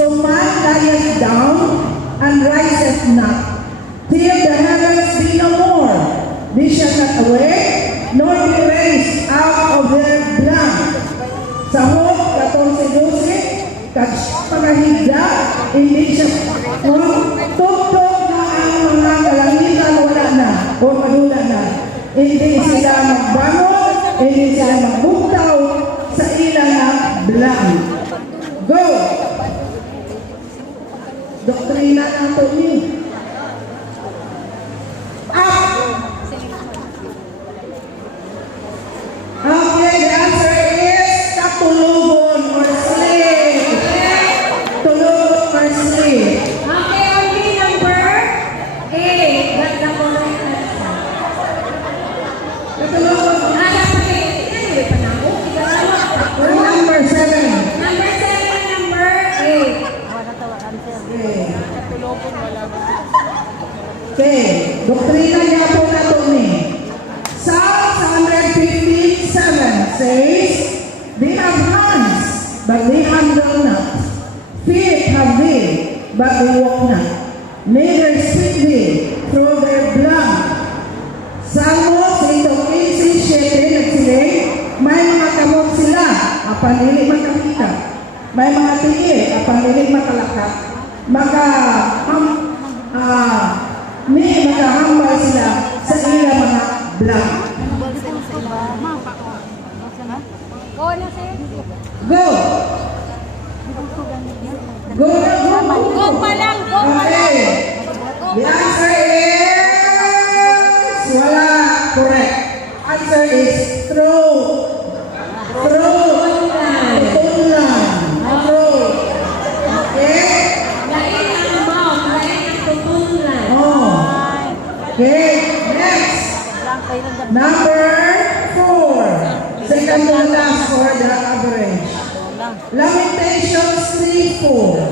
So man lieth down and riseth not, till the heavens be no more. They shall not awake, nor be raised out of their blank. Sa Job 14:12, kag pagahigda, hindi siya tugtog na ang mga kalangitan wala na o madula na. Hindi sila magbangon, hindi sila magbugtaw sa ilang blank. Go! Doktrina ng Tony. Up! Okay, the answer is katulugon or sleep. Tulugon or sleep. Okay, only number 8. What the correct answer? Katulugon. Dapat eh, pa na ako. Number 7. Number 7, number 8. Okay, doktrina niya po na ito ni. Psalm 115:7 says, they have hands, but they handle not. Feet have they, but they walk not. Neither speak they through their blood. Salmo 1:15-7 nagsiling, may mga kamot sila, apan dili makakita. May mga tingin, apan dili makalakat. Magahambal sila sa ilang mga blood. Go na sir. Go! Go na, go! Go pa lang, go pa lang. Okay. The answer is wala. Correct. Answer is true. True. Ito lang. True. Okay? Lain ang mouth, lain ang tutulan. Oh. Okay. Next. Number 4. Second to last for the average. Lamentations 3:4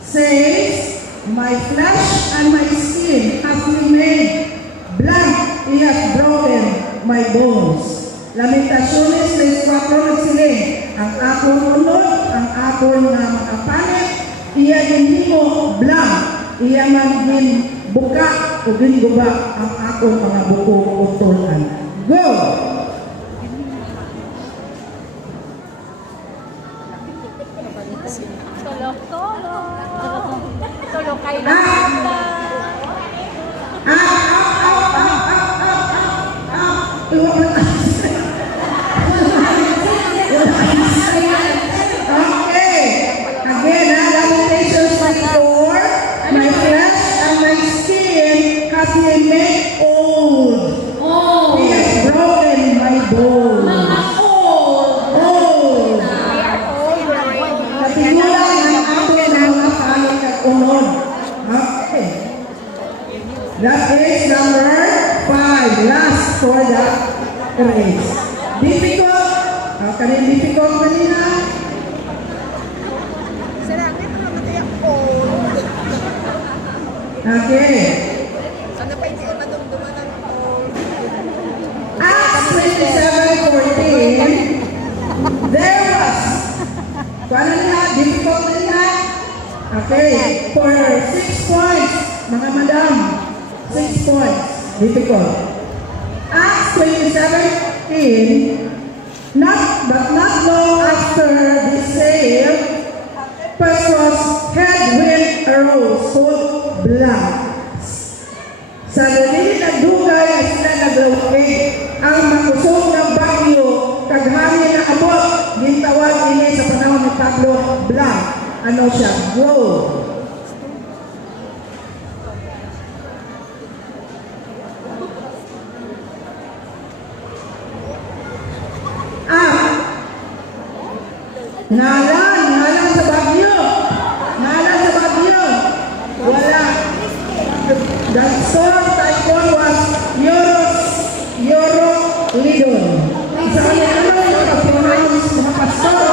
says, my flesh and my skin have remained blank, he hath broken my bones. Lamentations 3:4 nagsiling, ang akong unod, ang akong nga makapanit, iya hindi mo blank, iya man din buka o ginguba ang akong mga buko o utulan. Go! Solo kayo lang. Okay. Again, Lamentations 3:4. My flesh and my skin have been made old. Oh. He has broken my bones. Mga old. Old. Natigulan ang aking mga pangit at unod. Okay. That is number 5. Last for the race. Difficult. Kanina difficult kanina. Okay. Acts 27:14. There was. Paano niya? Difficult na niya? Okay. For 6 points, mga madam. 6 points. Difficult. Acts 27:15. Not long after this sale, Petrus' headwind arose, full blood. Sa dalili na dugay ay sila naglaway ang makusog na bagyo kaghangin na abot gintawag ini sa panahon ni Pablo Blanc. Ano siya? Go! Ngalan sa bagyo. Ngalan sa bagyo. Wala. The source typhoon was Euroclydon. Sa kanila nakapronounce mga pastor,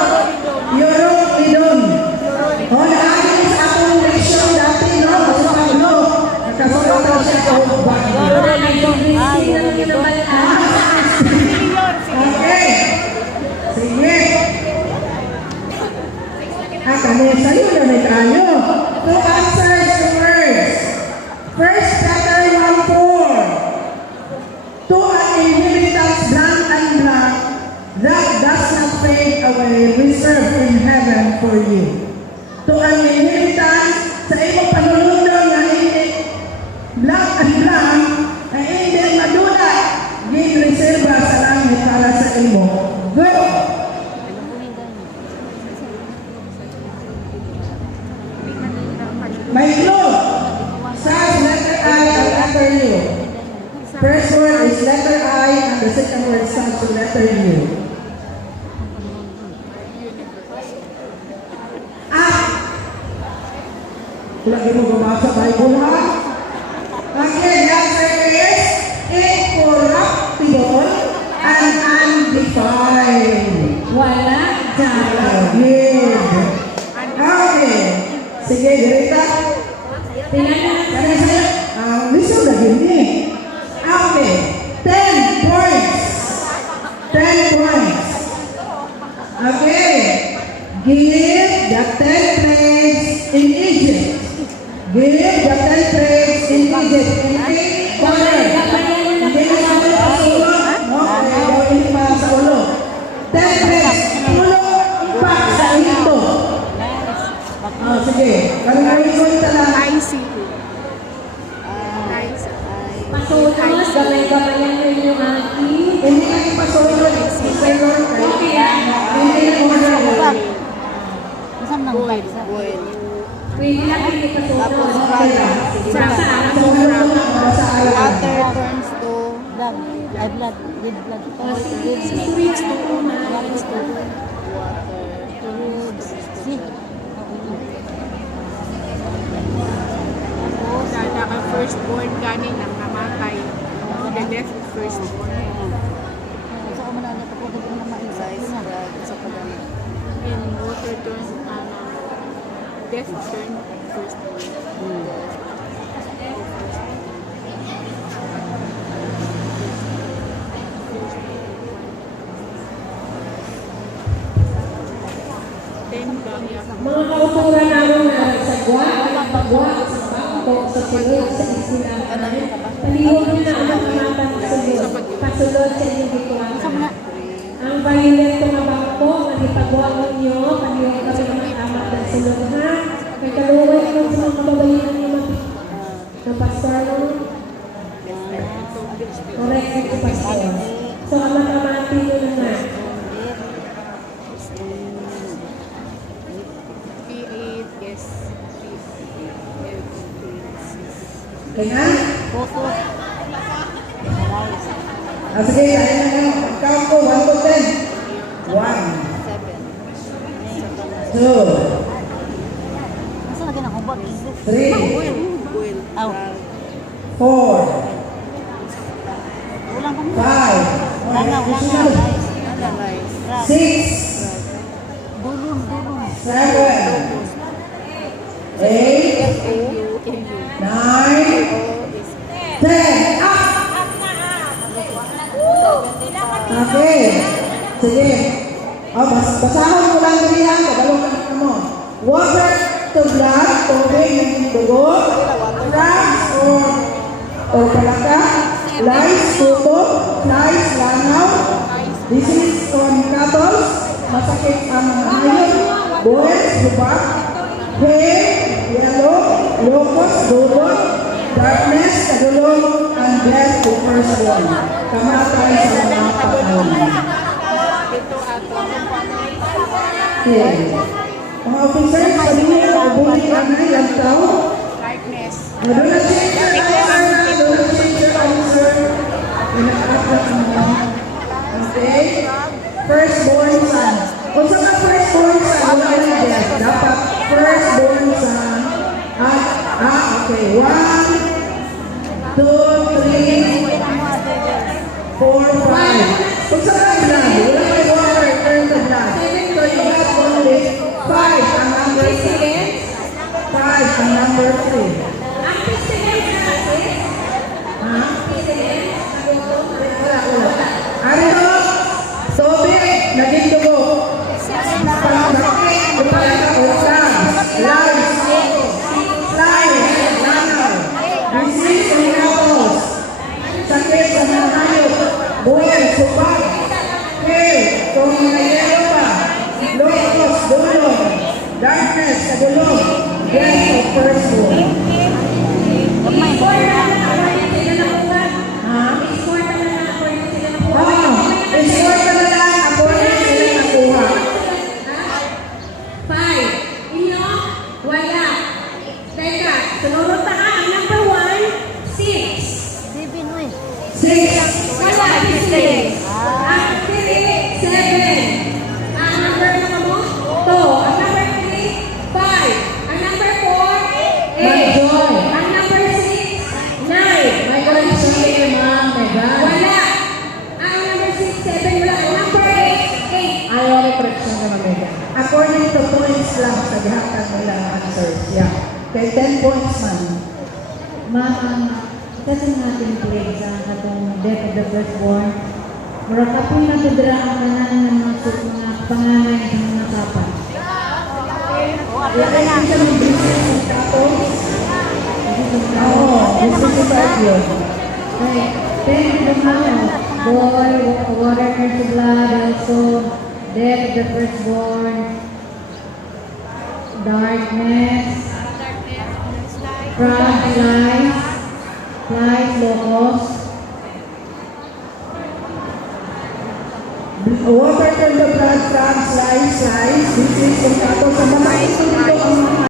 Euroclydon. O, nakakin sa akong leksyon dati, no? Sa Pablo. Nakasulat daw siya sa bagyo. Okay. Sige. kami sa'yo na may tayo. Two answers to words. First, Peter 1:4. To an inheritance blank and blank that does not fade away, reserved in heaven for you. To an inheritance sa imong panulundong na hindi blank and blank, na hindi madula, gin-reserva sa langit para sa imo. Go! May clue. Says letter I and letter U. First word is letter I and the second word starts with letter U. Lagi mo gumasa Bible ha? Okay, the answer is incorruptible and undefiled. Wala dyan. Good. Okay. Sige, Dirita. Tingnan na. Kaya sa'yo, listen na gini. Okay. 10 points. 10 points. Okay. Give the 10 plagues in Egypt. Give the 10 plagues in Egypt. In color. Hindi na sa ulo sa ulo. Okay, hindi pa sa ulo. 10 plagues. Ulo, impact sa ito. Sige. Karangay ko ito lang. Pasunod, gamay-gamayan rin yung aking. Hindi ka ipasunod. Okay, Hindi na order. Masam nang vibes. pwede lang hindi pasunod. Okay lang. Saan? Water turns to blood. Ay, blood. With blood. Reach to una. Water to roots. See? Dada ka firstborn gani nang namatay. The death of firstborn. So, kung manalo pa po, dito na ma-exercise sa pagdami. In water turn, death turn firstborn. Then, gaya. Mga kautura namin na nagsagwa, nagpagwa, sa bangko, sa sulod, sa isilangan. Paliwag na ang mga pagsulod. Pasulod sa inyong gituan. Ang violet ko nga bangko, nagipagwa ninyo, paliwag kami ng mga amat ng sulod ha. Kay kaluway ko sa mga kababayan niyo ng pastor no? Correct ko pastor. So, amat-amati nyo naman. P8, yes. Okay na? Photo. Sige, kaya na kayo. Count ko, 1 to 10. 1, 2, Masa lagi na kumbag? 3, Aw. 4, Ulang pa mo. 5, Ulang na, guys. 6, Dulong. 7, 8, 9, 10. Okay. Sige. Basahon mo lang ganyan. Kabalong ka mo. Water to blood. Tubig yung dugo. Frogs or palaka. Lice, tutok. Flies, langaw. Disease on cattle. Masakit ang mga hayop. Boils, hubak. Hail, yellow, locust, dulot. Darkness, kadulong, and death to firstborn. Kamatay sa mga patay. Okay. Mga officers, sabi niyo, ubuhin ang ilang tao. Darkness. Do not change your answer. Do not change your answer. Pinaka-upload mo. Okay? Firstborn son. Kung sa mga firstborn son, wala na death. Dapat firstborn son. Okay. 1, 2, 3, 4, 5. Kung sa mga blood, wala may water, turn to blood. So you have only 5 ang number 6. 5 ang number 3. Ang pestilence na kasi, Ha? pestilence, Wala. Ano? Tubig, naging dugo. Pang-bakit, lumalaka, Kulog. Death of firstborn. Score na lang according sila nakuha. Ha? Score na lang according sila nakuha. Score ka na lang according sila nakuha. 5. Inyo? Wala. Teka, sunurot na ka. Ang number 1, 6. Sipin mo eh. 6. Wala, 6. Ang 3, 7. Ang number na mo? 2. Ang number 3, 5. Ang number 4, 8. My joy. Ang number 6, 9. My God, it's only mom, my God. Wala. Ang number 6, 7. Wala. Ang number 8, 8. Ayaw ni correction ka mamaya. According to points lang sa gihatan nila ang answers. Yeah. Kay 10 points man. Ma'am, kasi natin play sa katong death of the firstborn. Murag kapon na to dira ang kanan ng mga panganay ng mga kapan. Ilagay ko siya ng business ng tapos. Oo, business ito yun. Okay, then the mouth, boy, water turns to blood, also death of the firstborn, darkness, frog, flies, locust, Water from the blood, frogs, lice. This is kung tapos sa mga ito dito ang mga